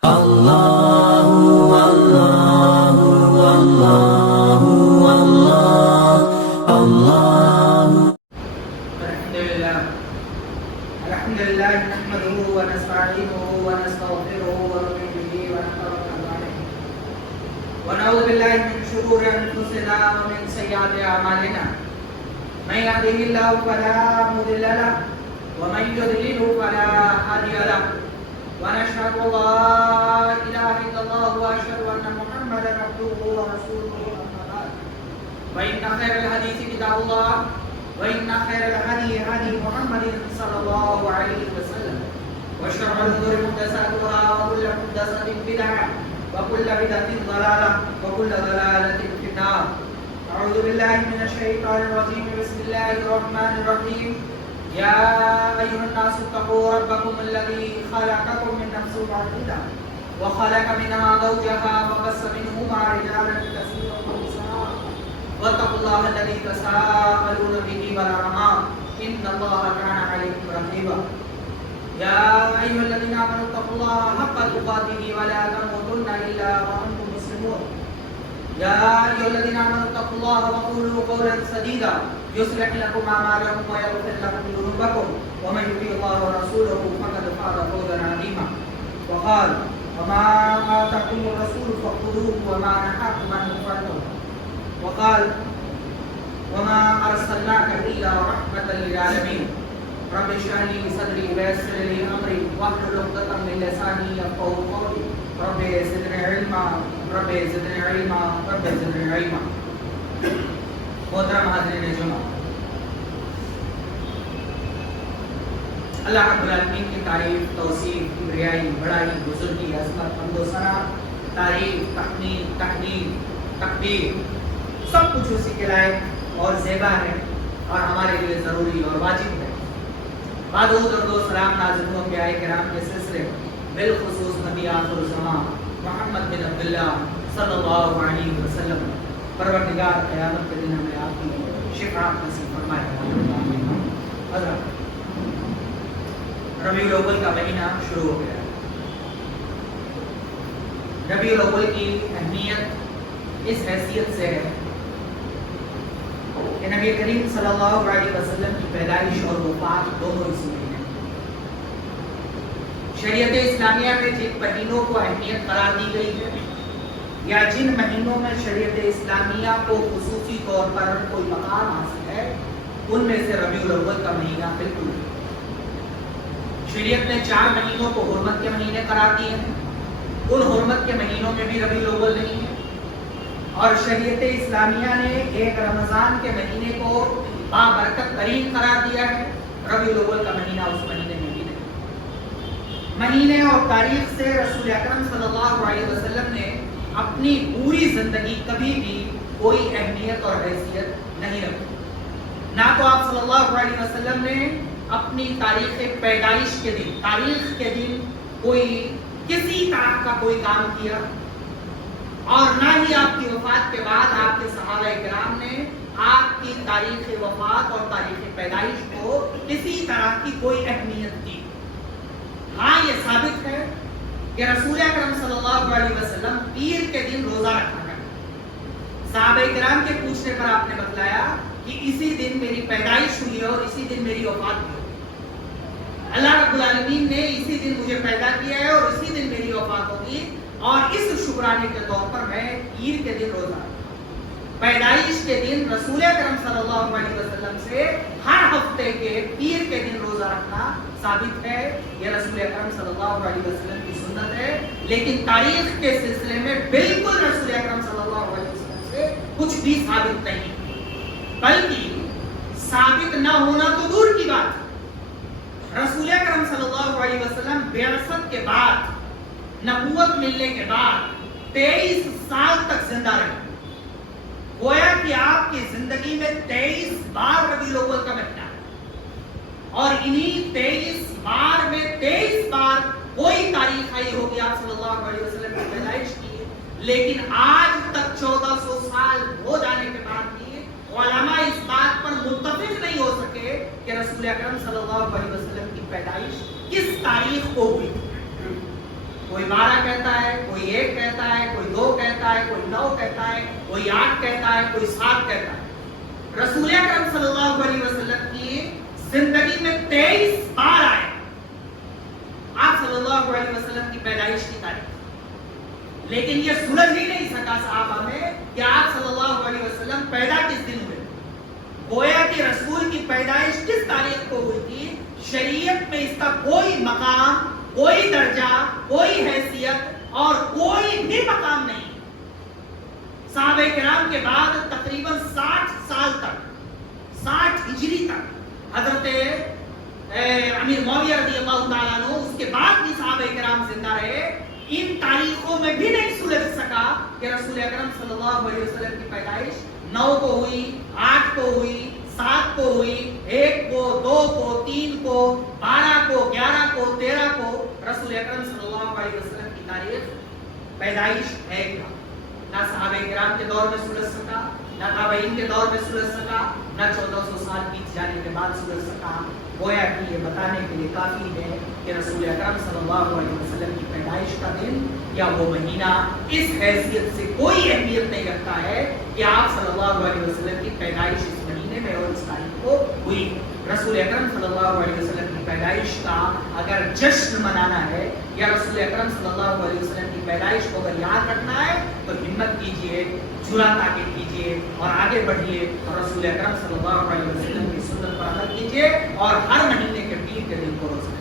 الحمد لله نحمده ونستعينه ونستغفره ونؤمن به ونتوكل عليه ونعوذ بالله من شرور انفسنا ومن سيئات اعمالنا من يهده الله فلا مضل له ومن يضلل فلا هادي له ونشهد ان لا اله الا الله واشهد ان محمدا عبده ورسوله اما بعد فان خير الحديث كتاب الله وإن خير الهدي هدي محمد صلى الله عليه وسلم وشر الأمور محدثاتها وكل محدثة بدعة وكل بدعة ضلالة وكل ضلالة في النار. أعوذ بالله من الشيطان الرجيم. بسم الله الرحمن الرحيم. يا أيها الناس اتقوا ربكم الذي خلقكم من نفس واحدة وخلق منها زوجها وبث منهما رجالا كثيرا ونساء واتقوا الله الذي تساءلون به والأرحام إن الله كان عليكم رقيبا. يا أيها الذين آمنوا اتقوا الله حق تقاته ولا تموتن إلا وأنتم مسلمون. يا أيها الذين آمنوا اتقوا الله وقولوا قولا سديدا يصلح لكم أعمالكم ويغفر لكم ذنوبكم ومن يطع الله ورسوله فقد فاز فوزا عظيما. وقال وما آتاكم الرسول فخذوه وما نهاكم عنه فانتهوا. وقال وما أرسلناك إلا رحمة للعالمين. رب اشرح لي صدري ويسر لي أمري واحلل عقدة من لساني يفقهوا قولي. رب زدني علما رب زدني علما رب زدني علما. محترم حاضرین جمعہ، اللہ رب العالمین کی تعریف، توصیف، کبریائی، بڑائی، بزرگی، عظمت، حمد و ثنا، تعریف، تحمید، تقدیر، تقدیر سب کچھ اسی کے لائق اور زیبا ہے اور ہمارے لیے ضروری اور واجب ہے. بعد درود و سلام نازل ہوں انبیاء کرام کے سلسلے بالخصوص نبی آخر الزمان محمد بن عبداللہ صلی اللہ علیہ وسلم. پروردگار قیامت کے دن ہمیں آپ کی شفاعت نصیب فرمائے. حضرت ربیع الاول کا مہینہ شروع ہو گیا ہے. ربیع الاول کی اہمیت اس حیثیت سے ہے کہ نبی کریم صلی اللہ علیہ وسلم کی پیدائش اور وفات دونوں اسی مہینے میں. شریعت اسلامیہ میں جن مہینوں کو اہمیت قرار دی گئی ہے یا جن مہینوں میں شریعت اسلامیہ کو خصوصی طور پر کوئی مقام حاصل ہے ان میں سے ربیع الاول کا مہینہ بالکل ہے. شریعت نے 4 مہینوں کو حرمت کے مہینے قرار دیے ہیں. ان حرمت کے مہینوں میں بھی ربیع الاول نہیں ہے. اور شریعت اسلامیہ نے ایک رمضان کے مہینے کو بابرکت ترین قرار دیا ہے. ربیع الاول کا مہینہ اس مہینے میں بھی نہیں. مہینے اور تاریخ سے رسول اکرم صلی اللہ علیہ وسلم نے اپنی پوری زندگی کبھی بھی کوئی اہمیت اور حیثیت نہیں رکھی. نہ تو آپ صلی اللہ علیہ وسلم نے اپنی تاریخ پیدائش کے دن، تاریخ کے دن کوئی کسی طرح کا کوئی کام کیا، اور نہ ہی آپ کی وفات کے بعد آپ کے صحابہ کرام نے آپ کی تاریخ وفات اور تاریخ پیدائش کو کسی طرح کی کوئی اہمیت دی. ہاں یہ ثابت ہے کہ رسول اکرم صلی اللہ علیہ وسلم پیر کے دن روزہ رکھا کرتے. صحابہ کرام کے پوچھنے پر آپ نے بتلایا کہ اسی دن میری پیدائش ہوئی ہے اور اسی دن میری وفات ہوئی. اللہ رب العالمین نے اسی دن مجھے پیدا کیا ہے اور اسی دن میری وفات ہوگی، اور اس شکرانے کے طور پر میں پیر کے دن روزہ رکھتا ہوں. پیدائش کے دن رسول اکرم صلی اللہ علیہ وسلم سے ہر ہفتے کے پیر کے دن روزہ رکھنا ثابت ہے. یہ رسول اکرم صلی اللہ علیہ وسلم کی سنت ہے. لیکن تاریخ کے سلسلے میں بالکل رسول اکرم صلی اللہ علیہ وسلم سے کچھ بھی ثابت نہیں، بلکہ ثابت نہ ہونا تو دور کی بات. رسول اکرم صلی اللہ علیہ وسلم بعثت کے بعد، نبوت ملنے کے بعد 23 سال تک زندہ رہے. گویا کہ آپ کی زندگی میں 23 بار ربیع الاول کا مہینہ ہے، اور انہی 23 بار میں 23 بار کوئی تاریخ آئی ہوگی آپ صلی اللہ علیہ وسلم کی پیدائش کی. لیکن آج تک 1400 سال ہو جانے کے بعد بھی علماء اس بات پر متفق نہیں ہو سکے کہ رسول اکرم صلی اللہ علیہ وسلم کی پیدائش کس تاریخ کو ہوئی. کوئی 12 کہتا ہے، کوئی 1 کہتا ہے، کوئی 2 کہتا ہے، کوئی 9 کہتا ہے، کوئی 8 کہتا ہے، کوئی 7 کہتا ہے۔ رسول اکرم صلی اللہ علیہ وسلم کی زندگی میں 23 بار آئے آپ صلی اللہ علیہ وسلم کی پیدائش کی تاریخ، لیکن یہ سلجھ ہی نہیں سکا صحابہ میں کہ آپ صلی اللہ علیہ وسلم پیدا کس دن ہوئے۔ گویا کہ رسول کی پیدائش کس تاریخ کو ہوئی تھی، شریعت میں اس کا کوئی مقام، کوئی درجہ، کوئی حیثیت اور کوئی بھی مقام نہیں۔ صحابہ کرام کے بعد تقریباً 60 سال تک، 60 ہجری تک حضرت امیر معاویہ رضی اللہ تعالیٰ عنہ، اس کے بعد بھی صحابہ کرام زندہ رہے۔ ان تاریخوں میں بھی نہیں سلجھ سکا کہ رسول اکرم صلی اللہ علیہ وسلم کی پیدائش 9 کو ہوئی، 8 کو ہوئی، 7 کو ہوئی، 1 کو، 2 کو، 3 کو، 12 کو، 11 کو، 13 کو۔ رسول اکرم صلی اللہ علیہ وسلم کی تاریخ پیدائش ہے کیا؟ نہ صحابہ کرام کے دور میں سلجھ سکا، نہ تابعین کے دور میں سلجھ سکا، نہ 1400 سال بیت جانے کے بعد سلجھ سکا۔ گویا کہ یہ بتانے کے لیے کافی ہے کہ رسول اکرم صلی اللہ علیہ وسلم کی پیدائش کا دن یا وہ مہینہ اس حیثیت سے کوئی اہمیت نہیں رکھتا ہے کہ آپ صلی اللہ علیہ وسلم کی پیدائش اس مہینے میں اور اس تاریخ کو ہوئی۔ رسول اکرم صلی اللہ علیہ وسلم کی پیدائش کا اگر جشن منانا ہے یا رسول اکرم صلی اللہ علیہ وسلم کی پیدائش کو اگر یاد رکھنا ہے تو ہمت کیجئے، جرأت آگے کیجئے اور آگے بڑھیے اور رسول اکرم صلی اللہ علیہ وسلم کی سنت پر عمل کیجئے اور ہر مہینے کے 20 کے دن کو روزہ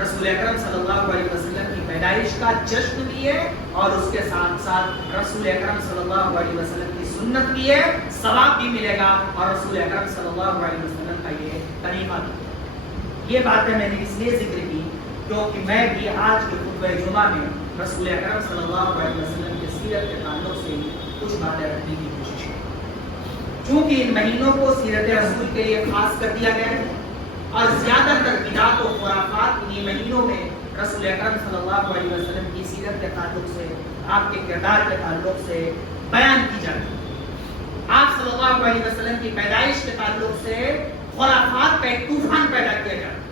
رسول اکرم صلی اللہ علیہ وسلم کی پیدائش کا جشن بھی ہے اور اس کے ساتھ ساتھ رسول اکرم صلی اللہ علیہ وسلم کی سنت بھی ہے، ثواب بھی ملے گا اور رسول اکرم صلی اللہ علیہ وسلم کا یہ طریقہ بھی۔ یہ باتیں میں نے اس لیے ذکر کی کیونکہ میں بھی آج کے خطبہ جمعہ میں رسول اکرم صلی اللہ علیہ وسلم کے سیرت کے تعلق سے کچھ باتیں رکھنے کی کوشش کی، چونکہ ان مہینوں کو سیرت رسول کے لیے خاص کر دیا گیا ہے اور زیادہ تر بدعات و خرافات انہی مہینوں میں رسول اکرم صلی اللہ علیہ وسلم کی سیرت کے تعلق سے، آپ کے کردار کے تعلق سے بیان کی جاتی ہے۔ آپ صلی اللہ علیہ وسلم کی پیدائش کے تعلق سے خرافات کا ایک طوفان پیدا کیا جاتا ہے،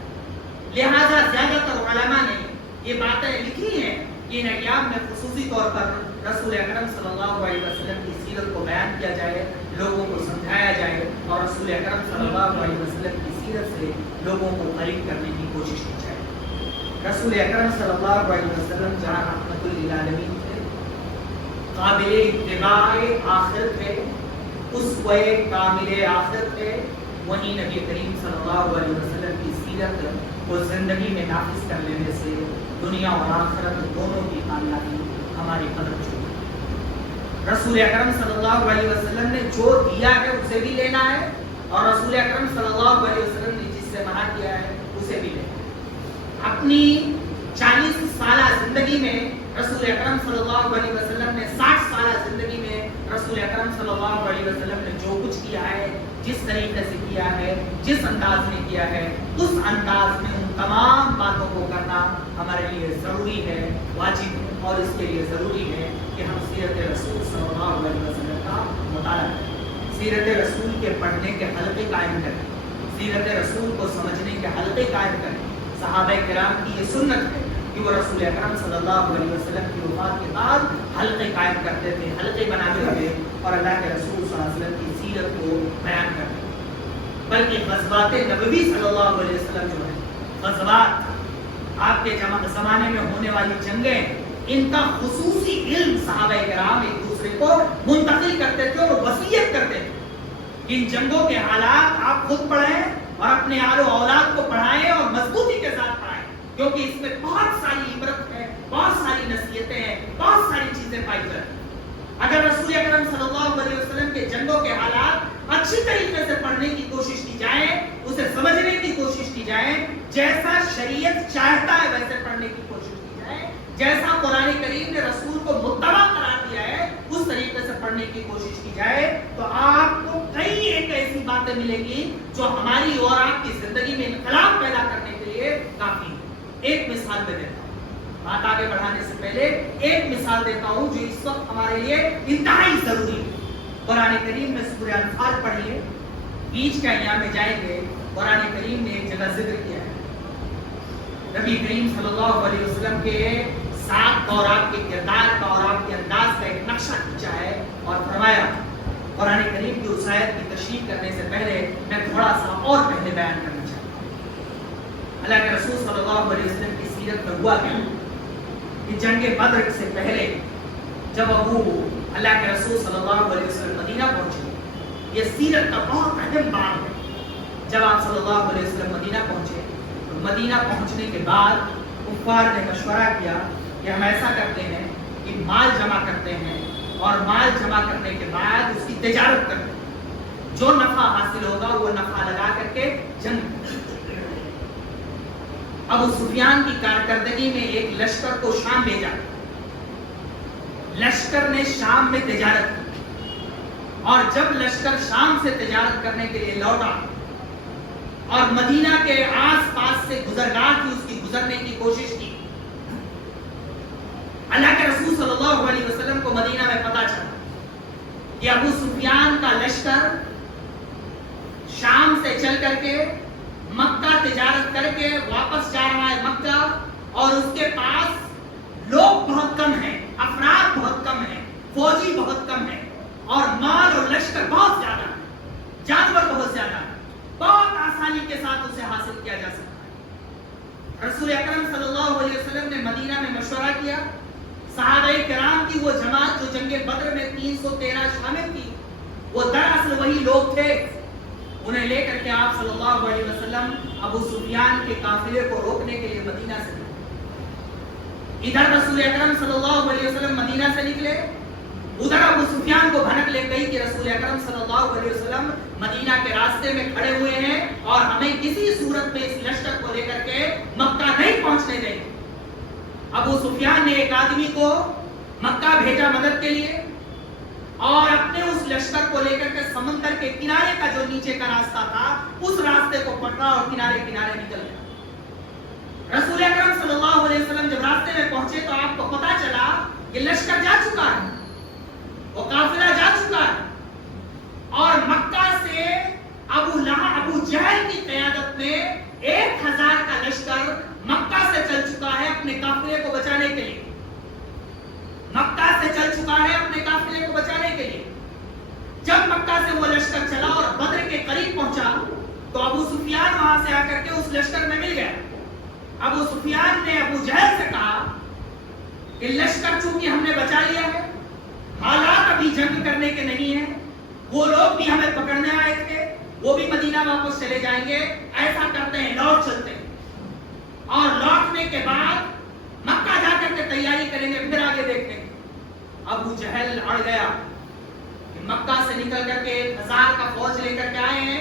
لہذا زیادہ تر علماء نے یہ باتیں لکھی ہیں کہ ان ایام میں خصوصی طور پر رسول اکرم صلی اللہ علیہ وسلم کی سیرت کو بیان کیا جائے، لوگوں کو سمجھایا جائے اور رسول اکرم صلی اللہ علیہ وسلم کی سیرت سے لوگوں کو قریب کرنے کی کوشش کی جائے۔ رسول اکرم صلی اللہ علیہ وسلم جہاں رحمت للعالمین تھے، قابل اتباع آخر تھے، اسوہ کامل آخر تھے، وہیں نبی کریم صلی اللہ علیہ وسلم کی سیرت کو زندگی میں نافذ کر لینے سے دنیا اور آخرت دونوں کی کامیابی ہماری قدم چکی۔ رسول اکرم صلی اللہ علیہ وسلم نے جو دیا ہے اسے بھی لینا ہے اور رسول اکرم صلی اللہ علیہ وسلم نے جس سے منع کیا ہے اسے بھی لینا ہے۔ اپنی 40 سالہ زندگی میں رسول اکرم صلی اللہ علیہ وسلم نے 60 سالہ زندگی میں رسول اکرم صلی اللہ علیہ وسلم نے جو کچھ کیا ہے، جس طریقے سے کیا ہے، جس انداز میں کیا ہے، اس انداز میں ان تمام باتوں کو کرنا ہمارے لیے ضروری ہے، واجب ہے اور اس کے لیے ضروری ہے کہ ہم سیرت رسول صلی اللہ علیہ وسلم کا مطالعہ کریں، سیرت رسول کے پڑھنے کے حلقے قائم کریں، سیرت رسول کو سمجھنے کے حلقے قائم کریں۔ صحابہ کرام کی یہ سنت ہے کہ وہ رسول اکرم صلی اللہ علیہ وسلم کی وفات کے بعد حلقے قائم کرتے تھے، حلقے بناتے تھے اور اللہ کے رسول صلی اللہ علیہ وسلم کی سیرت کو بیان کرتے تھے۔ بلکہ غزوات نبوی صلی اللہ علیہ وسلم جو ہے، غزوات آپ کے زمانے میں ہونے والی جنگیں، ان کا خصوصی علم صحابہ کرام ایک دوسرے کو منتقل کرتے تھے اور وصیت کرتے تھے۔ ان جنگوں کے حالات آپ خود پڑھیں اور اپنے آل و اولاد کو پڑھائیں اور مضبوطی کے ساتھ پڑھائیں، کیونکہ اس میں بہت ساری عبرت ہے، بہت ساری نصیحتیں ہیں، بہت ساری چیزیں پائی جاتی ہیں۔ اگر رسول اکرم صلی اللہ علیہ وسلم کے جنگوں کے حالات اچھی طریقے سے پڑھنے کی کوشش کی جائے، اسے سمجھنے کی کوشش کی جائے، جیسا شریعت چاہتا ہے ویسے پڑھنے کی کوشش کی جائے، جیسا قرآن کریم نے رسول کو متبع قرار دیا ہے اس طریقے سے پڑھنے کی کوشش کی جائے تو آپ کو کئی ایک ایسی باتیں ملیں گی جو ہماری اور آپ کی زندگی میں انقلاب پیدا کرنے کے لیے کافی ہے۔ ایک مثال دے دیتا ہوں، بات آگے بڑھانے سے پہلے ایک مثال دیتا ہوں جو اس وقت ہمارے لیے انتہائی ضروری ہے۔ قرآن کریم میں سورہ انفال پڑھیے، بیچ کے ایام میں جائیں گے، قرآن کریم نے ایک جگہ ذکر کیا ہے نبی کریم صلی اللہ علیہ وسلم کے ساتھ اور آپ کے کردار کا اور آپ کے انداز کا ایک نقشہ کھینچا ہے اور فرمایا. قرآن کریم کی اس آیت کی تشریح کرنے سے پہلے میں تھوڑا سا اور پہلے بیان کرنا چاہتا ہوں. اللہ کے رسول صلی اللہ علیہ وسلم کی سیرت میں ہوا کیا کہ جنگ بدر سے پہلے جب اللہ کے رسول صلی اللہ علیہ وسلم مدینہ پہنچے، یہ سیرت کا بہت اہم باب ہے. جب آپ صلی اللہ علیہ وسلم مدینہ پہنچے تو مدینہ پہنچنے کے بعد کفار نے مشورہ کیا کہ ہم ایسا کرتے ہیں کہ مال جمع کرتے ہیں اور مال جمع کرنے کے بعد اس کی تجارت کرتے ہیں، جو نفع حاصل ہوگا وہ نفع لگا کر کے جنگ. ابو سفیان کی کارکردگی میں ایک لشکر کو شام بھیجا. لشکر نے شام میں تجارت کی اور جب لشکر شام سے تجارت کرنے کے لیے لوٹا اور مدینہ کے آس پاس سے گزرگاہ تھی اس کی گزرنے کی کوشش کی، اللہ کے رسول صلی اللہ علیہ وسلم کو مدینہ میں پتا چلا کہ ابو سفیان کا لشکر شام سے چل کر کے مکہ تجارت کر کے واپس جا رہا ہے مکہ، اور اس کے پاس لوگ بہت کم ہیں، افراد بہت کم ہیں، فوجی بہت کم ہیں، اور مال اور لشکر بہت زیادہ ہے، جانور بہت زیادہ ہے، بہت آسانی کے ساتھ اسے حاصل کیا جا سکتا ہے. رسول اکرم صلی اللہ علیہ وسلم نے مدینہ میں مشورہ کیا. صحابہ کرام کی وہ جماعت جو جنگ بدر میں 313 شامل تھی، وہ دراصل وہی لوگ تھے. انہیں لے کر کے آپ صلی اللہ علیہ وسلم ابو سفیان کے قافلے کو روکنے کے لیے مدینہ سے نکلے. ادھر رسول اکرم صلی اللہ علیہ وسلم مدینہ سے نکلے، ادھر ابو سفیان کو بھنک لے گئی کہ رسول اکرم صلی اللہ علیہ وسلم مدینہ کے راستے میں کھڑے ہوئے ہیں اور ہمیں کسی صورت میں اس لشکر کو لے کر کے مکہ نہیں پہنچنے دیں گے. ابو سفیان نے ایک آدمی کو مکہ بھیجا مدد کے لیے اور اپنے اس لشکر کو لے کر کے سمندر کے کنارے کا جو نیچے کا راستہ تھا اس راستے کو پکڑا اور کنارے کنارے نکل گیا. رسول اکرم صلی اللہ علیہ وسلم جب راستے میں پہنچے تو آپ کو پتا چلا کہ لشکر جا چکا ہے، وہ قافلہ جا چکا ہے، اور مکہ سے ابو جہل کی قیادت میں 1000 کا لشکر مکہ سے چل چکا ہے اپنے قافلے کو بچانے کے لیے. مکہ سے چل چکا ہے اپنے قافلے کو بچانے کے لیے. جب مکہ سے وہ لشکر چلا اور بدر کے قریب پہنچا تو ابو سفیان وہاں سے آ کر کے اس لشکر میں مل گیا. ابو سفیان نے ابو جہل سے کہا کہ لشکر چونکہ ہم نے بچا لیا ہے، حالات ابھی جنگ کرنے کے نہیں ہیں، وہ لوگ بھی ہمیں پکڑنے آئے تھے، وہ بھی مدینہ واپس چلے جائیں گے، ایسا کرتے ہیں لوٹ چلتے ہیں اور لوٹنے کے بعد مکہ جا کر کے تیاری کریں گے، پھر آگے دیکھیں گے. ابو جہل اڑ گیا کہ مکہ سے نکل کر کے 1000 کا فوج لے کر کے آئے ہیں،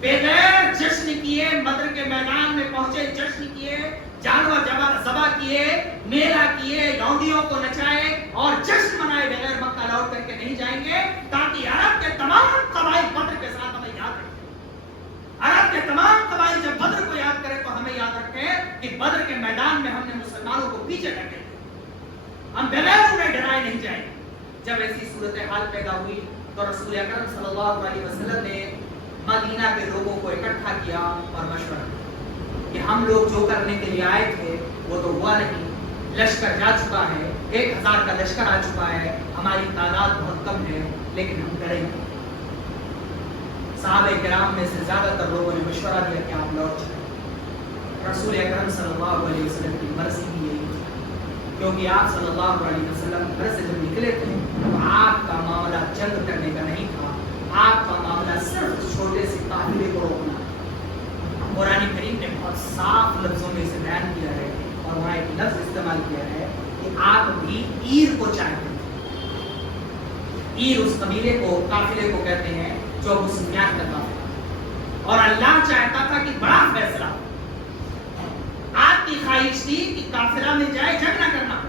بغیر جشن کیے بدر کے میدان میں پہنچے، جشن کیے، جانور ذبح کیے، میلہ کیے، لونڈیوں کو نچائے اور جشن منائے بغیر مکہ لوٹ کر کے نہیں جائیں گے، تاکہ عرب کے تمام قبائل بدر کے ساتھ ہمیں یاد رکھیں. عرب کے تمام قبائل جب بدر کو یاد کریں تو ہمیں یاد رکھیں کہ بدر کے میدان میں ہم نے مسلمانوں کو پیچھے رکھے، ہم بغیر انہیں ڈرائے نہیں جائیں. جب ایسی صورتحال پیدا ہوئی تو رسول اکرم صلی اللہ علیہ وسلم نے مدینہ کے لوگوں کو اکٹھا کیا اور مشورہ کیا کہ ہم لوگ جو کرنے کے لیے آئے تھے وہ تو ہوا نہیں، لشکر جا چکا ہے، 1000 کا لشکر آ چکا ہے، ہماری تعداد بہت کم ہے، لیکن ہم ڈریں گے. صحابہ کرام میں سے زیادہ تر لوگوں نے مشورہ دیا کہ آپ لوٹ چلیں. رسول اکرم صلی اللہ علیہ وسلم کی مرضی بھی یہی تھی، کیونکہ آپ صلی اللہ علیہ وسلم گھر سے جب نکلے تھے تو آپ کا معاملہ جنگ کرنے کا نہیں تھا، آپ کا معاملہ صرف چھوٹے سے قافلے کو روکنا. قرآن کریم نے بہت صاف لفظوں میں اسے بیان کیا ہے اور وہاں ایک لفظ استعمال کیا ہے کہ آپ بھی ایر کو چاہتے ہیں. ایر اس قبیلے کو، قافلے کو کہتے ہیں جو ابو سفیان کا قافلہ، اور اللہ چاہتا تھا کہ بڑا فیصلہ، آپ کی خواہش تھی کہ قافلہ میں جائے جنگ نہ کرنا،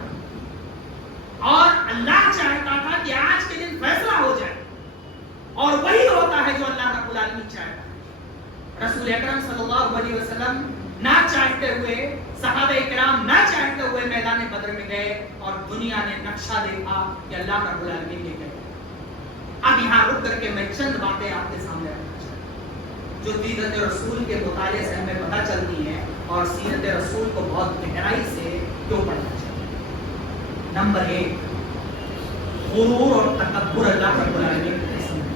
اور اللہ چاہتا تھا کہ آج کے دن فیصلہ ہو جائے، اور وہی ہوتا ہے جو اللہ رب العالمین چاہتا ہے. رسول اکرم صلی اللہ علیہ وسلم نہ چاہتے ہوئے، صحابہ کرام نہ چاہتے ہوئے میدان بدر میں گئے اور دنیا نے نقشہ دیکھا کہ اللہ رب العالمین نے کہا. اب یہاں رک کر کے میں چند باتیں آپ کے سامنے رکھنا چاہتا ہوں جو سیرت رسول کے مطالعے سے ہمیں پتہ چلتی ہیں اور سیرت رسول کو بہت گہرائی سے کیوں پڑھنا چاہیے؟ نمبر 1، غرور اور تکبر اللہ رب العالمین کی قسم ہے۔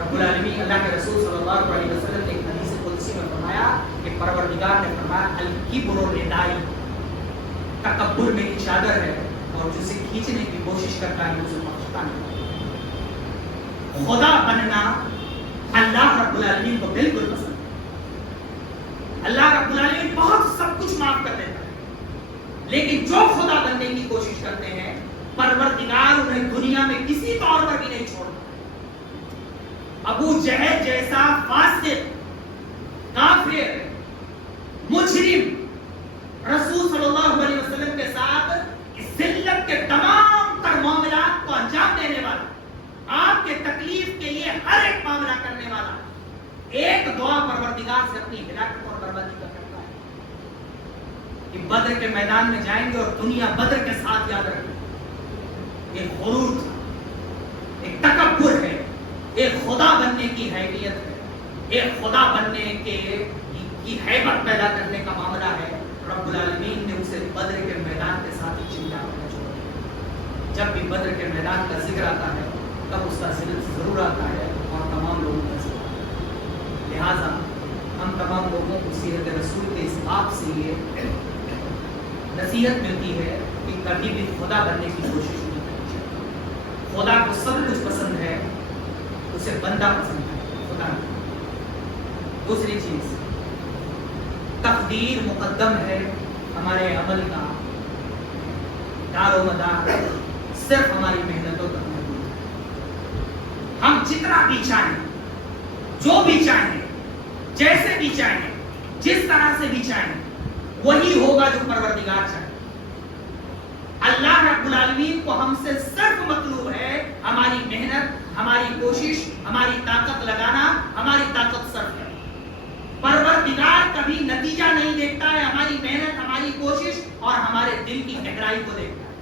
رب العالمین اللہ کے رسول صلی اللہ علیہ وسلم نے ایک حدیث قدسی میں فرمایا کہ پروردگار نے فرمایا الکبر ردائی، تکبر میری چادر ہے اور جسے کھینچنے کی کوشش کرتا ہے اسے بخشتا نہیں۔ خدا بننا اللہ رب العالمین کو بالکل پسند ہے۔ اللہ رب العالمین بہت سب کچھ معاف کر دیتا ہے، لیکن جو خدا بننے کی کوشش کرتے ہیں پروردگار انہیں دنیا میں کسی طور پر بھی نہیں چھوڑتا۔ ابو جہل جیسا فاسق، کافر، مجرم رسول صلی اللہ علیہ وسلم کے ساتھ ذلت کے تمام تر معاملات کو انجام دینے والا، آپ کے تکلیف کے لیے ہر ایک معاملہ کرنے والا، ایک دعا پروردگار سے اپنی ہلاکت اور بربادی کا کرتا ہے کہ بدر کے میدان میں جائیں گے اور دنیا بدر کے ساتھ یاد رکھے۔ ایک غرور تھا، ایک تکبر ہے، ایک خدا بننے کی حیثیت ہے، ایک خدا بننے کی ہیبت پیدا کرنے کا معاملہ ہے۔ رب العالمین نے اسے بدر کے میدان کے ساتھ ہی چمٹا کر چھوڑ دیا۔ جب بھی بدر کے میدان کا ذکر آتا ہے تب اس کا ذکر ضرور آتا ہے اور تمام لوگوں کا ذکر آتا ہے۔ لہٰذا ہم تمام لوگوں کو سیرت رسول کے اس باب سے یہ نصیحت ملتی ہے کہ کبھی بھی خدا بننے کی کوشش نہیں کرنی چاہیے۔ خدا کو سب کچھ پسند ہے، اسے بندہ پسند ہے، خدا نہیں۔ دوسری چیز، تقدیر مقدم ہے ہمارے عمل کا، دار و مدار صرف ہماری محنتوں تک محدود ہے۔ ہم جتنا بھی چاہیں، جو بھی چاہیں، جیسے بھی چاہیں، جس طرح سے بھی چاہیں، وہی ہوگا جو پروردگار چاہے۔ اللہ رب العالمین کو ہم سے صرف مطلوب ہے ہماری محنت، ہماری کوشش، ہماری طاقت لگانا، ہماری طاقت صرف ہے۔ پروردگار کبھی نتیجہ نہیں دیکھتا ہے، ہماری محنت، ہماری کوشش اور ہمارے دل کی گہرائی کو دیکھتا ہے۔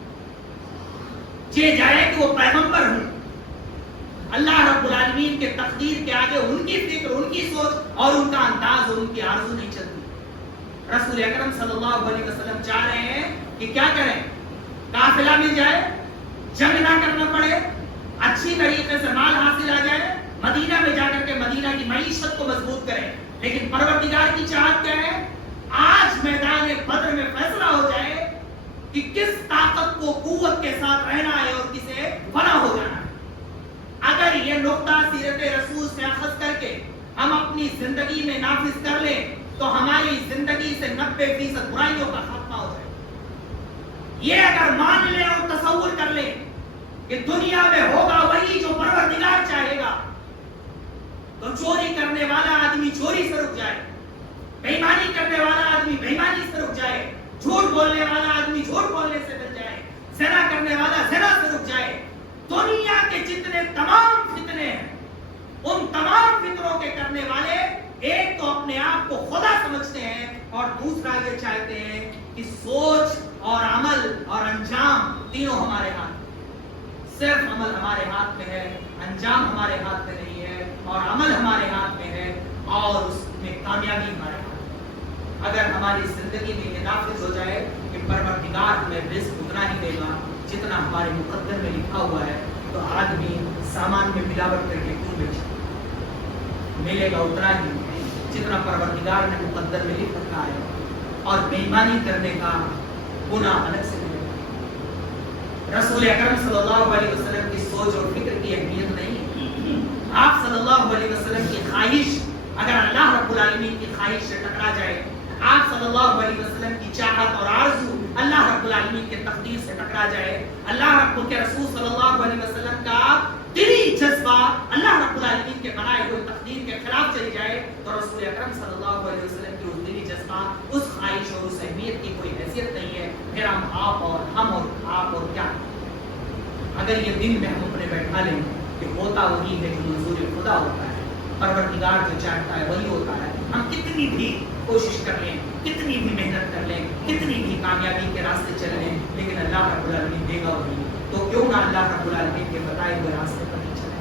یہ جائے کہ وہ پیغمبر ہوں، اللہ رب العالمین کے تقدیر کے آگے ان کی فکر، ان کی سوچ اور ان کا انداز اور ان کی آرزو نہیں چلتی۔ رسول اکرم صلی اللہ علیہ وسلم چاہ رہے ہیں کہ کیا کریں؟ قافلہ مل جائے، جنگ نہ کرنا پڑے، اچھی طریقے سے مال حاصل آ جائے، مدینہ میں جا کر کے مدینہ کی معیشت کو مضبوط کریں۔ لیکن پروردگار کی چاہت کیا ہے؟ آج میدان بدر میں فیصلہ ہو جائے کہ کس طاقت کو قوت کے ساتھ رہنا ہے اور کسے فنا ہو جانا ہے۔ اگر یہ نقطہ سیرت رسول سے اخذ کر کے ہم اپنی زندگی میں نافذ کر لیں تو ہماری زندگی سے 90% برائیوں کا خاتمہ ہو جائے۔ یہ اگر مان لیں اور تصور کر لیں کہ دنیا میں ہوگا وہی جو پروردگار چاہے گا، تو چوری کرنے والا آدمی چوری سے رک جائے، بے ایمانی کرنے والا آدمی بے ایمانی سے رک جائے، جھوٹ بولنے والا آدمی جھوٹ بولنے سے بچ جائے، زنا کرنے والا زنا سے رک جائے۔ دنیا کے جتنے تمام فتنے ہیں ان تمام فطروں کے کرنے والے ایک تو اپنے آپ کو خدا سمجھتے ہیں اور دوسرا یہ چاہتے ہیں کہ سوچ اور عمل اور انجام تینوں ہمارے ہاتھ میں۔ صرف عمل ہمارے ہاتھ میں ہے، انجام ہمارے ہاتھ میں نہیں ہے، اور عمل ہمارے ہاتھ میں ہے اور اس میں کامیابی ہمارے ہاتھ میں۔ اگر ہماری زندگی میں یہ نافذ ہو جائے کہ پروردگار ہمیں رزق اتنا ہی دے گا جتنا ہمارے مقدر میں لکھا ہوا ہے، تو آدمی سامان میں ملاوٹ کر کے کیوں بیچے؟ ملے گا اتنا ہی جتنا پروردگار نے مقدر میں لکھ رکھا ہے، اور بے ایمانی کرنے کا گناہ الگ سے ملے گا۔ رسول اکرم صلی اللہ علیہ وسلم کی سوچ اور فکر کی اہمیت نہیں ہے۔ آپ صلی اللہ علیہ وسلم کی خواہش اگر اللہ رب العالمین کی خواہش سے ٹکرا جائے، آپ صلی اللہ علیہ وسلم کی چاہت اور آرزو اللہ رب العالمین کے تقدیر سے ٹکرا جائے، اللہ رب کے رسول صلی اللہ علیہ وسلم کا دلی جذبہ اللہ رب العالمین کے بنائے ہوئے تقدیر کے خلاف چلی جائے، تو رسول اکرم صلی اللہ علیہ وسلم کی اس دلی جذبہ، اس خواہش اور اس اہمیت کی کوئی حیثیت نہیں ہے۔ پھر ہم اور آپ اور کیا؟ اگر یہ دل میں ہم اپنے بیٹھا لیں کہ ہوتا وہی ہے جو منظور خدا ہوتا ہے، پروردگار جو چاہتا ہے وہی ہوتا ہے، ہم کتنی بھی کوشش کر لیں، کتنی بھی محنت کر لیں، کتنی بھی کامیابی کے راستے چل لیں، لیکن اللہ رب العالمین دے گا وہی، تو کیوں نہ اللہ رب العالمین کے بتائے ہوئے راستے پر ہی چلیں؟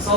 100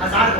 1000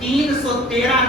313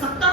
70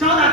14।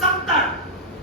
70।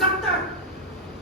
70।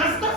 10-10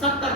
70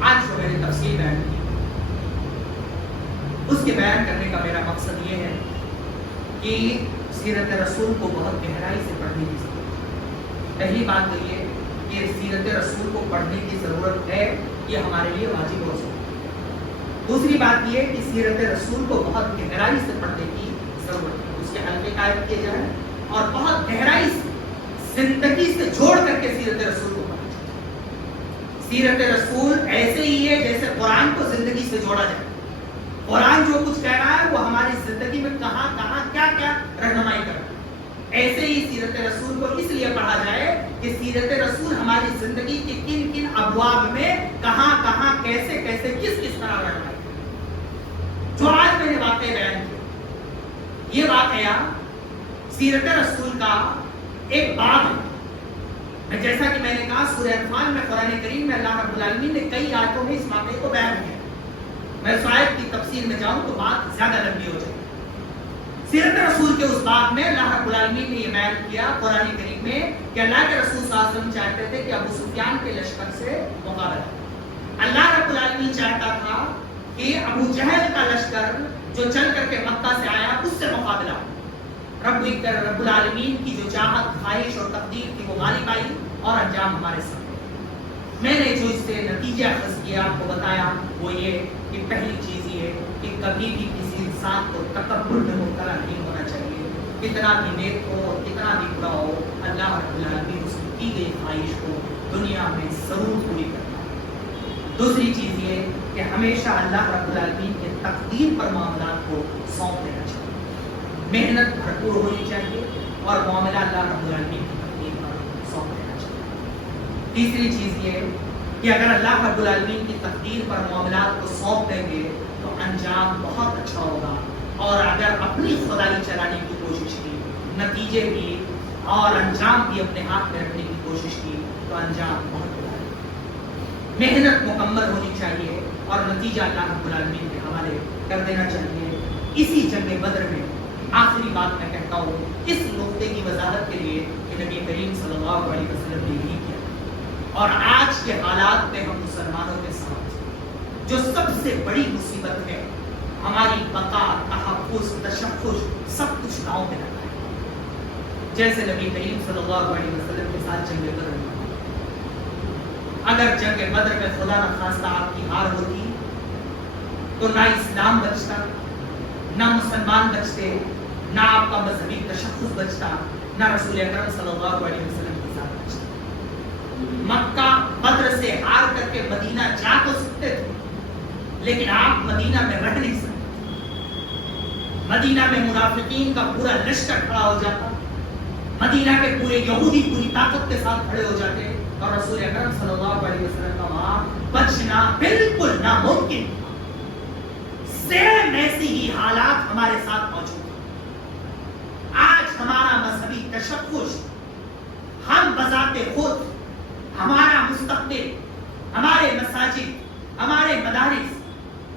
آج جو میں نے تفصیل بیان کی اس کے بیان کرنے کا میرا مقصد یہ ہے کہ سیرت رسول کو بہت گہرائی سے پڑھنے کی ضرورت ہے۔ پہلی بات تو یہ کہ سیرت رسول کو پڑھنے کی ضرورت ہے، یہ ہمارے لیے واجب ہو سکتا ہے۔ دوسری بات یہ کہ سیرت رسول کو بہت گہرائی سے پڑھنے کی ضرورت ہے، اس کے حلقے قائم کیے جائیں اور بہت گہرائی سے زندگی سے جوڑ کر کے سیرت رسول کو پڑھنا چاہیے۔ سیرت رسول ایسے ہی ہے جیسے قرآن کو زندگی سے جوڑا جائے۔ قرآن جو کچھ کہہ رہا ہے وہ ہماری زندگی میں کہاں کہاں کیا کیا رہنمائی کر رہا ہے، ایسے ہی سیرت رسول کو اس لیے پڑھا جائے کہ سیرت رسول ہماری زندگی کے کن کن ابواب میں کہاں کہاں کیسے کیسے کس کس طرح رہنمائی کر۔ جو آج میں نے واقعہ بیان کیا، یہ واقعہ سیرت رسول کا ایک باب ہے۔ جیسا کہ میں نے کہا سورہ انفال میں قرآن کریم میں اللہ رب العالمین نے کئی آیتوں میں اس واقعے کو بیان کیا۔ میں اس آیت کی تفسیر میں جاؤں تو بات زیادہ لمبی ہو جائے گی۔ سیرت رسول کے اس باب میں اللہ رب العالمین نے یہ بیان کیا قرآن کریم میں کہ اللہ کے رسول صلی اللہ علیہ وسلم چاہتے تھے کہ ابو سفیان کے لشکر سے مقابلہ۔ اللہ رب العالمین چاہتا تھا کہ ابو جہل کا لشکر جو چل کر کے مکہ سے آیا اس سے مقابلہ ہو۔ رب العالمین کی جو چاہت، خواہش اور تقدیر تھی وہ غالب آئی اور انجام ہمارے سامنے۔ میں نے جو اس سے نتیجہ اخذ کیا آپ کو بتایا وہ یہ کہ پہلی چیز یہ کہ کبھی بھی کسی انسان کو تکبر میں مبتلا نہیں ہونا چاہیے۔ کتنا بھی نیک ہو اور کتنا بھی برا ہو، اللہ رب العالمین اس کی گئی خواہش کو دنیا میں ضرور پوری کرتا ہے۔ دوسری چیز یہ کہ ہمیشہ اللہ رب العالمین کے تقدیر پر معاملات کو سونپ دینا چاہیے، محنت بھرپور ہونی چاہیے اور معاملہ اللہ رب العالمین کی تقدیر پر سونپ دینا چاہیے۔ تیسری چیز یہ کہ اگر اللہ رب العالمین کی تقدیر پر معاملات کو سونپ دیں گے تو انجام بہت اچھا ہوگا، اور اگر اپنی خدائی چلانے کی کوشش کی، نتیجے بھی اور انجام بھی اپنے ہاتھ میں رکھنے کی کوشش کی تو انجام بہت برا ہے۔ محنت مکمل ہونی چاہیے اور نتیجہ اللہ رب العالمین کے حوالے کر دینا چاہیے۔ اسی جنگ بدر میں آخری بات میں کہتا ہوں اس نقطے کی وضاحت کے لیے کہ نبی کریم صلی اللہ علیہ وسلم نے یہی کیا، اور آج کے حالات میں ہم مسلمانوں کے ساتھ جو سب سے بڑی مصیبت ہے، ہماری بقا، تحفظ، تشخص سب کچھ داؤں پہ لگا ہے۔ جیسے نبی کریم صلی اللہ علیہ وسلم کے ساتھ جنگ بدر میں، اگر جنگ بدر میں خدا نخواستہ آپ کی ہار ہوتی تو نہ اسلام بچتا، نہ مسلمان بچتے، نہ آپ کا مذہبی تشخص بچتا، نہ رسول اکرم صلی اللہ علیہ وسلم کے ساتھ بچتا۔ مکہ بدر سے ہار کر کے مدینہ جا تو سکتے تھے لیکن آپ مدینہ میں رہ نہیں سکتے۔ مدینہ میں منافقین کا پورا لشکر کھڑا ہو جاتا، مدینہ کے پورے یہودی پوری طاقت کے ساتھ کھڑے ہو جاتے اور رسول اکرم صلی اللہ علیہ وسلم کا وہاں بچنا بالکل ناممکن تھا۔ سیم ایسی ہی حالات ہمارے ساتھ موجود ہیں۔ آج ہمارا مذہبی تشخص، ہم بذات خود، ہمارا مستقبل، ہمارے مساجد، ہمارے مدارس،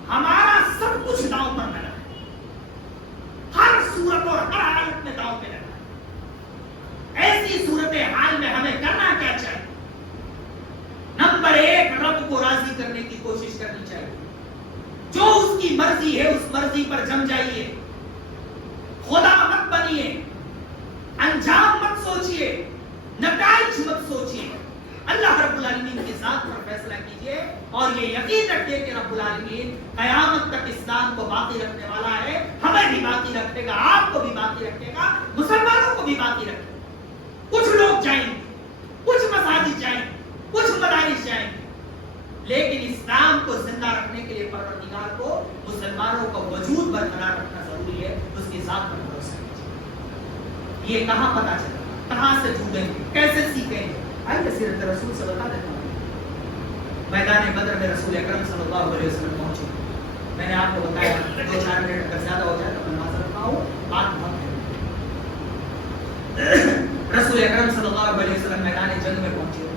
ہمارا سب کچھ داؤ پر لگا ہے، ہر صورت اور ہر حالت میں داؤ پہ لگا ہے۔ ایسی صورت حال میں ہمیں کرنا کیا چاہیے؟ نمبر 1، رب کو راضی کرنے کی کوشش کرنی چاہیے۔ جو اس کی مرضی ہے اس مرضی پر جم جائیے، خدا مت بنیے، انجام مت سوچئے، نتائج مت سوچئے، اللہ رب العالمین کی ذات پر فیصلہ کیجئے اور یہ یقین رکھیے کہ رب العالمین قیامت تک اسلام کو باقی رکھنے والا ہے، ہمیں بھی باقی رکھے گا، آپ کو بھی باقی رکھے گا، مسلمانوں کو بھی باقی رکھے گا۔ کچھ لوگ جائیں گے، کچھ مساجد جائیں گے، کچھ مدارس جائیں گے، لیکن اسلام کو زندہ رکھنے کے لیے پروردگار کو مسلمانوں کا وجود برقرار رکھنا ضروری ہے۔ اس کی ذات پر بھروسہ کیجیے۔ یہ کہاں پتہ چلے گا؟ کہاں سے ڈھونڈیں گے؟ کیسے سیکھیں گے؟ آئیے سیرت رسول سے بتا دیتا ہوں۔ میدان بدر میں رسول اکرم صلی اللہ علیہ وسلم پہنچے۔ میں نے آپ کو بتایا 2-4 منٹ اگر زیادہ ہو جائے تو میں معذرت رکھتا ہوں، بات بہت ہے۔ رسول اکرم صلی اللہ علیہ وسلم میدان جنگ میں پہنچے۔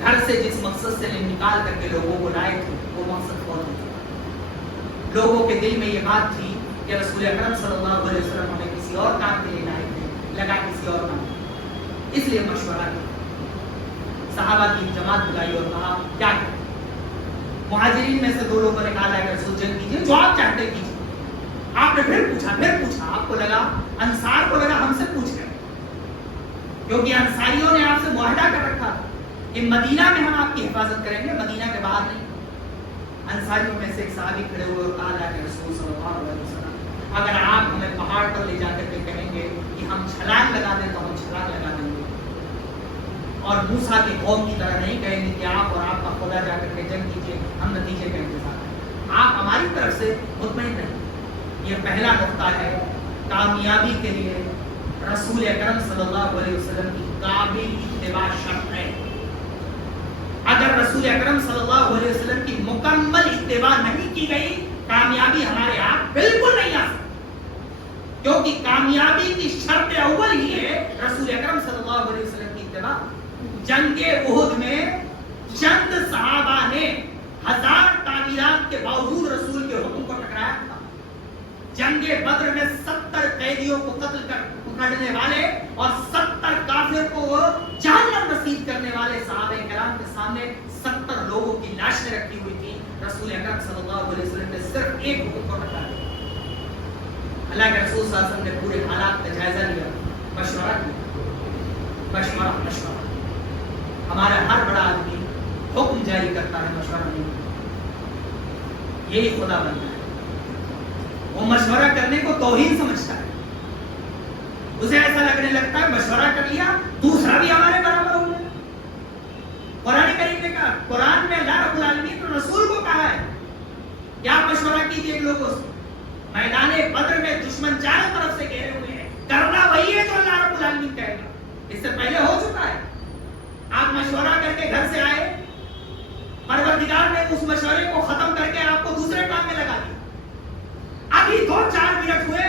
گھر سے جس مقصد سے نکال کر کے لوگوں کو لائے تھے وہ مقصد فوت ہو چکا۔ لوگوں کے دل میں یہ بات تھی کہ رسول اکرم صلی اللہ علیہ وسلم ہمیں کسی اور کام کے لیے لائے تھے، لگا کسی اور کام، اس لیے مشورہ کیا، صحابہ کی جماعت بلائی اور کہا کیا کریں۔ مہاجرین میں سے 2 لوگوں نے کہا اللہ کے رسول جنگ کیجیے، جو آپ چاہتے کیجیے۔ آپ نے پھر پوچھا، آپ کو لگا، انصار کو لگا ہم سے پوچھ رہے ہیں، کیونکہ انصاریوں نے آپ سے معاہدہ کر رکھا کہ مدینہ میں ہم آپ کی حفاظت کریں گے، مدینہ کے باہر نہیں۔ انصاریوں میں سے ایک صحابی کھڑے ہوئے اور کہا اللہ کے رسول صلی اللہ علیہ وسلم اگر آپ ہمیں پہاڑ پر لے جا کر کے کہیں گے کہ ہم چھلانگ لگا دیں تو ہم چھلانگ لگا دیں گے، اور موسیٰ کی قوم کی طرح نہیں کہیں گے کہ آپ اور آپ کا خدا جا کر کے جنگ کیجیے، ہم نتیجے کا انتظار کریں۔ آپ ہماری طرف سے مطمئن رہیں۔ یہ پہلا نقطہ ہے، کامیابی کے لیے رسول اکرم صلی اللہ علیہ وسلم کی قابل اتباع شرط ہے۔ اگر رسول اکرم صلی اللہ علیہ وسلم کی مکمل اتباع نہیں کی گئی، کامیابی ہمارے ہاتھ بالکل نہیں آ سکتی، کیونکہ کامیابی کی شرط اول ہی ہے رسول اکرم صلی اللہ علیہ وسلم کی اتباع۔ جنگ احد میں چند صحابہ نے 1000 تعمیرات کے باوجود رسول کے حکم کو ٹکرایا تھا۔ جنگ بدر میں 70 قیدیوں کو قتل کر پکڑنے والے اور 70 کافر کو جہنم رسید کرنے والے صحابہ کرام کے سامنے 70 لوگوں کی لاشیں رکھی ہوئی تھی۔ رسول اکرم صلی اللہ علیہ وسلم نے صرف ایک حکم کو ٹکرایا۔ اللہ کے رسول صلی اللہ علیہ وسلم نے پورے حالات کا جائزہ لیا، مشورہ کیا، مشورہ۔ ہمارا ہر بڑا آدمی حکم جاری کرتا ہے، مشورہ نہیں کرتا۔ یہی خدا بنتا ہے، وہ مشورہ کرنے کو توہین سمجھتا ہے، اسے ایسا لگنے لگتا ہے مشورہ کر لیا دوسرا بھی ہمارے برابر ہو گیا۔ قرآن کریم نے کہا، قرآن میں اللہ رب العالمین نے رسول کو کہا ہے کہ آپ مشورہ کیجیے لوگوں سے۔ میدان بدر میں دشمن چاروں طرف سے گھیرے ہوئے ہیں، کرنا وہی ہے جو اللہ رب العالمین کہے گا۔ اس سے پہلے ہو چکا ہے، آپ مشورہ کر کے گھر سے آئے، پروردگار نے اس مشورے کو ختم کر کے آپ کو دوسرے کام میں لگا دیا۔ ابھی 2-4 منٹ ہوئے،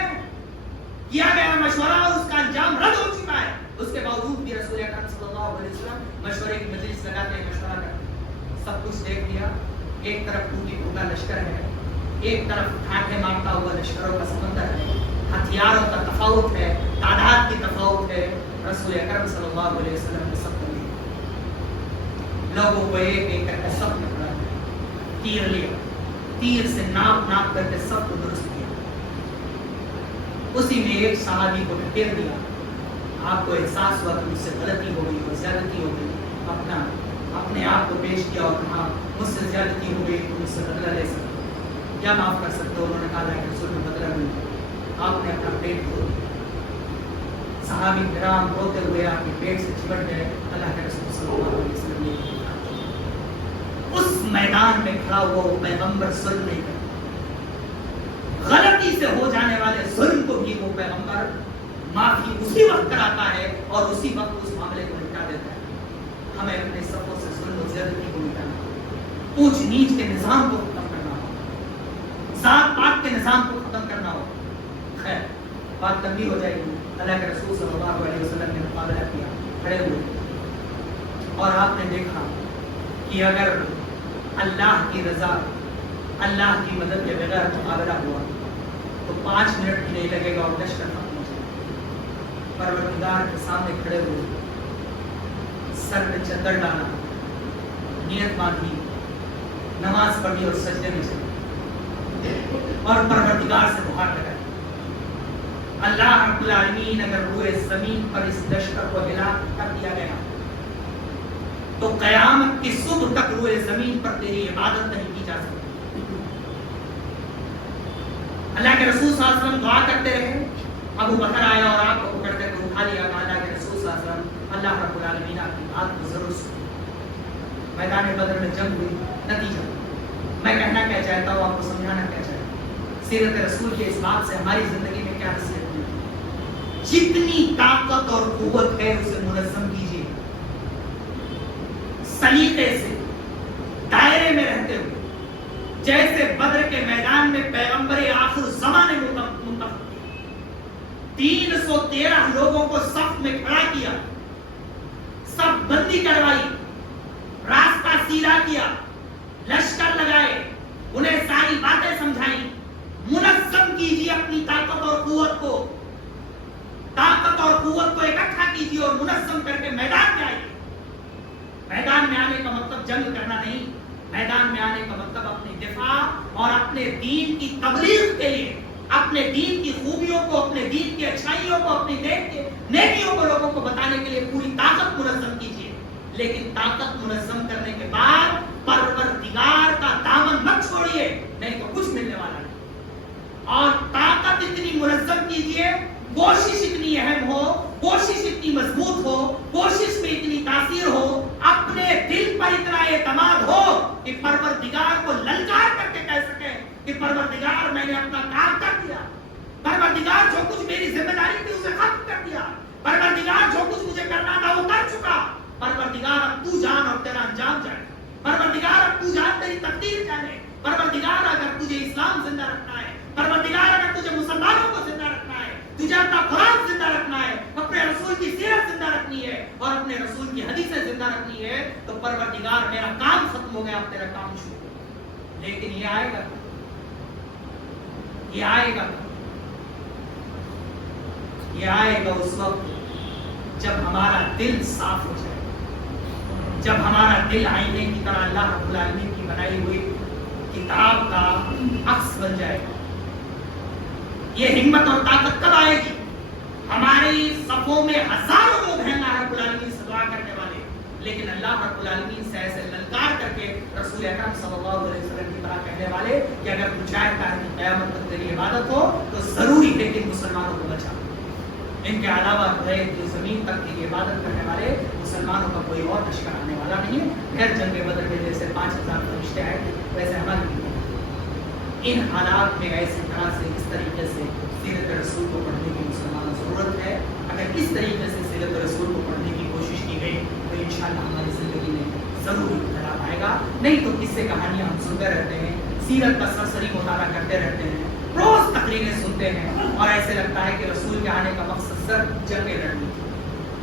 کیا گیا مشورہ اور اس کا انجام رد ہو چکا ہے، اس کے باوجود بھی رسول اکرم صلی اللہ علیہ وسلم مشورے کی مجلس لگاتے ہیں، مشورہ کرتے ہیں۔ سب کچھ دیکھ لیا، ایک طرف ٹوٹی پھوٹا لشکر ہے، ایک طرف ٹھاٹھے مارتا ہوا لشکروں کا سمندر ہے، ہتھیاروں کا تفاوت ہے، تعداد کی تفاوت ہے۔ رسول اکرم صلی اللہ علیہ وسلم نے سب کو لوگوں کو ایک ایک کر کے سب نے پڑھا، تیر لیا، تیر سے ناپ کر کے سب کو درست کیا۔ اسی میں ایک صحابی کو ڈھکیل دیا، آپ کو احساس ہوا کہ مجھ سے غلطی ہو گئی اور زیادتی ہو گئی، اپنے آپ کو پیش کیا اور کہا مجھ سے زیادتی ہو گئی، تو مجھ سے بدلہ لے سکتے، کیا معاف کر سکتے ہو؟ انہوں نے کہا اللہ کے رسول میں بدلہ نہیں، آپ نے اپنا پیٹ دھو دیا۔ صحابی کرام روتے ہوئے آپ کے پیٹ سے چمٹ گئے۔ اللہ کے رسول صلی اللہ علیہ وسلم نے اس میدان میں کھڑا ہوا وہ پیغمبر ظلم نہیں کرتا، غلطی سے ہو جانے والے ظلم کو بھی وہ پیغمبر معافی اسی وقت کراتا ہے اور اسی وقت اس معاملے کو مٹا دیتا ہے۔ ہمیں اپنے صفوں سے ظلم و زیادتی کو مٹانا ہو، اونچ نیچ کے نظام کو ختم کرنا ہو، ذات پات کے نظام کو ختم کرنا ہو۔ خیر، بات لمبی ہو جائے گی۔ اللہ کے رسول صلی اللہ علیہ وسلم نے مقابلہ کیا، کھڑے ہوئے، اور آپ نے دیکھا کہ اگر اللہ کی رضا، اللہ کی مدد کے بغیر مقابلہ ہوا تو 5 منٹ بھی نہیں لگے گا اور لشکر ختم ہو جائے گا۔ پروردگار کے سامنے کھڑے ہوئے، سر میں چادر ڈالا، نیت باندھی، نماز پڑھی اور سجدے میں چلے اور پروردگار سے گہار لگائی، اللہ رب العالمین اگر روئے زمین پر اس لشکر کو ہلاک کر دیا گیا تو قیامت کی صبح تک روئے زمین پر تیری عبادت نہیں کی جا سکتی۔ اللہ کے رسول صلی اللہ علیہ وسلم دعا کرتے رہے، ابو بکر آیا اور آپ کو پکڑ کر کے اٹھا لیا، کہا اللہ کے رسول صلی اللہ علیہ وسلم اللہ رب العالمین آپ کی بات کو ضرور سنیں۔ میدان بدر میں جنگ ہوئی، نتیجہ میں کہنا کیا چاہتا ہوں، آپ کو سمجھانا کیا چاہتا ہوں، سیرت رسول کے اس بات سے ہماری زندگی میں کیا نصیحت ہوئی؟ جتنی طاقت اور قوت ہے اسے منظم کیجیے، سلیقے سے، دائرے میں رہتے ہوئے، جیسے بدر کے میدان میں پیغمبر آخر زمانے منتخب کیا، 313 لوگوں کو صف میں کھڑا کیا، صف بندی کروائی، راستہ سیدھا کیا، لشکر لگائے، انہیں ساری باتیں سمجھائیں۔ منظم کیجیے اپنی طاقت اور قوت کو، طاقت اور قوت کو اکٹھا کیجیے اور منظم کر کے میدان میں آئیے۔ میدان میں آنے کا مطلب جنگ کرنا نہیں، میدان میں آنے کا مطلب اپنے دفاع اور اپنے دین کی تبلیغ کے لیے، اپنے دین کی خوبیوں کو، اپنے دین کی اچھائیوں کو، اپنی نیکیوں کو لوگوں کو بتانے کے لیے پوری طاقت منظم کیجیے، لیکن طاقت منظم کرنے کے بعد پروردگار کا دامن مت چھوڑیے، نہیں تو کچھ ملنے والا نہیں۔ اور طاقت اتنی منظم کیجیے، کوشش اتنی اہم ہو، کوشش اتنی مضبوط ہو، کوشش میں اتنی تاثیر ہو، اپنے دل پر اتنا اعتماد ہو کہ پروردگار کو للکار کر کے کہہ سکے کہ پروردگار میں نے اپنا کام کر دیا، پروردگار جو کچھ میری ذمہ داری تھی اسے ختم کر دیا، پروردگار جو کچھ مجھے کرنا تھا وہ کر چکا، پروردگار اب تو جان اور تیرا انجام جانے، پروردگار اب تو جان تیری تقدیر جانے، پروردگار اگر تجھے اسلام زندہ رکھنا ہے، پروردگار اگر تجھے مسلمانوں کو زندہ رکھنا ہے، تجھے اپنا قرآن زندہ رکھنا ہے، اپنے رسول کی سیرت زندہ رکھنی ہے اور اپنے رسول کی حدیثیں زندہ رکھنی ہے، تو پروردگار میرا کام ختم ہو گیا، اب تیرا کام شروع ہو۔ لیکن یہ آئے گا، یہ آئے گا، یہ آئے گا اس وقت جب ہمارا دل صاف ہو جائے، جب ہمارا دل آئینے کی طرح اللہ رب العالمین کی بنائی ہوئی کتاب کا عکس بن جائے گا۔ یہ ہمت اور طاقت کب آئے گی؟ ہماری صفوں میں ہزاروں لوگ ہیں اللہ رب العالمین سے دعا کرنے والے، لیکن اللہ رب العالمین سے ایسے للکار کر کے رسول اکرم صلی اللہ علیہ وسلم کی طرح کہنے والے کہ اگر تو چاہتا ہے کہ قیامت تک تیری عبادت ہو تو ضروری ہے کہ مسلمانوں کو بچا، ان کے علاوہ جو زمین تک کی عبادت کرنے والے مسلمانوں کا کوئی اور لشکر آنے والا نہیں ہے۔ خیر جنگ بدر میں جیسے 5000 فرشتے آئے تھے ویسے عمل نہیں ہے۔ ان حالات میں ایسی طرح سے اس طریقے سے سیرت رسول کو پڑھنے کی مسلمانوں ضرورت ہے۔ اگر اس طریقے سے سیرت رسول کو پڑھنے کی کوشش کی گئی تو انشاءاللہ ہماری زندگی میں ضرور انقلاب آئے گا، نہیں تو قصے کہانیاں ہم سنتے رہتے ہیں، سیرت کا سرسری مطالعہ کرتے رہتے ہیں، روز تقریریں سنتے ہیں اور ایسے لگتا ہے کہ رسول کے آنے کا مقصد صرف جنگیں لڑنی تھی،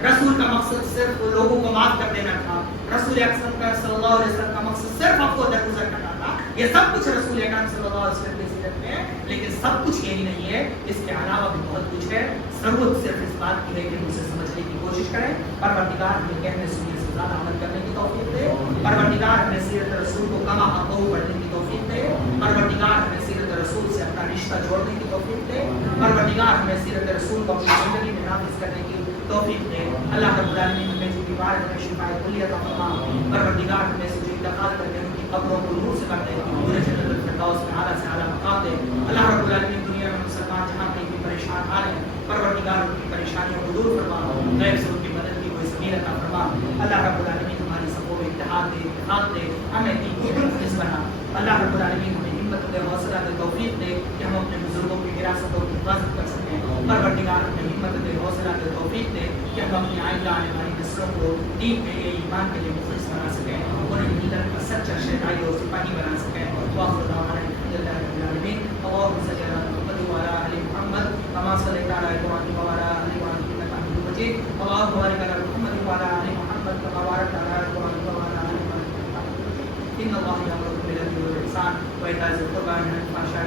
رسول کا مقصد صرف لوگوں کو معاف کر دینا تھا، رسول اکرم صلی اللہ علیہ وسلم کا مقصد صرف آپ کو درگزر کرنا تھا۔ یہ سب کچھ رسول اکرم صلی اللہ علیہ وسلم کی سیرت میں ہے، لیکن سب کچھ یہی نہیں ہے، اس کے علاوہ بھی بہت کچھ ہے۔ ضرورت صرف اس بات کی ہے کہ ہم اسے سمجھنے کی کوشش کریں۔ پروردگار ہمیں کہنے سننے سے زیادہ عمل کرنے کی توفیق دے، پروردگار ہمیں سیرت رسول کو کما حقہ پڑھنے کی توفیق دے، پروردگار ہمیں سیرت رسول سے اپنا رشتہ جوڑنے کی توفیق دے، پروردگار ہمیں سیرت رسول کو اپنی زندگی میں نافذ کرنے کی توفیق دے۔ اللہ رب العالمین ہمیں جو بیمار ہے شفا کلی عطا فرما، پروردگار ہمیں سے جو انتقال کر کے ان کی قبروں کو نور سے کر دے، انہیں جنت الفردوس میں اعلیٰ سے اعلیٰ مقام دے۔ اللہ رب العالمین دنیا میں مسلمان جہاں کہیں بھی پریشان آ رہے ہیں، پروردگار ان کی پریشانیوں کو دور فرما، غیب سے ان کی مدد کی کوئی زمین عطا فرما۔ اللہ رب العالمین ہماری صفوں میں اتحاد دے، اتحاد دے، ہمیں دین کی مخلص بنا۔ اللہ رب العالمین ہمیں ہمت دے، حوصلہ دے، توفیق دے کہ ہم اپنے بزرگوں کی وراثتوں کی حفاظت کر سکیں۔ پروردگار ہمیں ہمت دے، حوصلہ دے، توفیق دے کہ ہم اپنی آئندہ آنے والی نسلوں کو دین کے لیے، ایمان کے لیے مخلص بنا سکیں، انہیں ملت کا سچا شہدائی اور سپاہی بنا سکیں۔ وآخر دعوانا الحمدللہ رب العالمین۔ اللہم صل علی محمد وعلی آل محمد کما صلیت علی ابراہیم وعلی آل ابراہیم انک حمید مجید۔ اللہم بارک علی محمد وعلی آل محمد کما بارکت علی ابراہیم وعلی آل ابراہیم انک حمید مجید۔ ان اللہ یأمر بالعدل والإحسان وإيتاء ذی القربى وینہی عن الفحشاء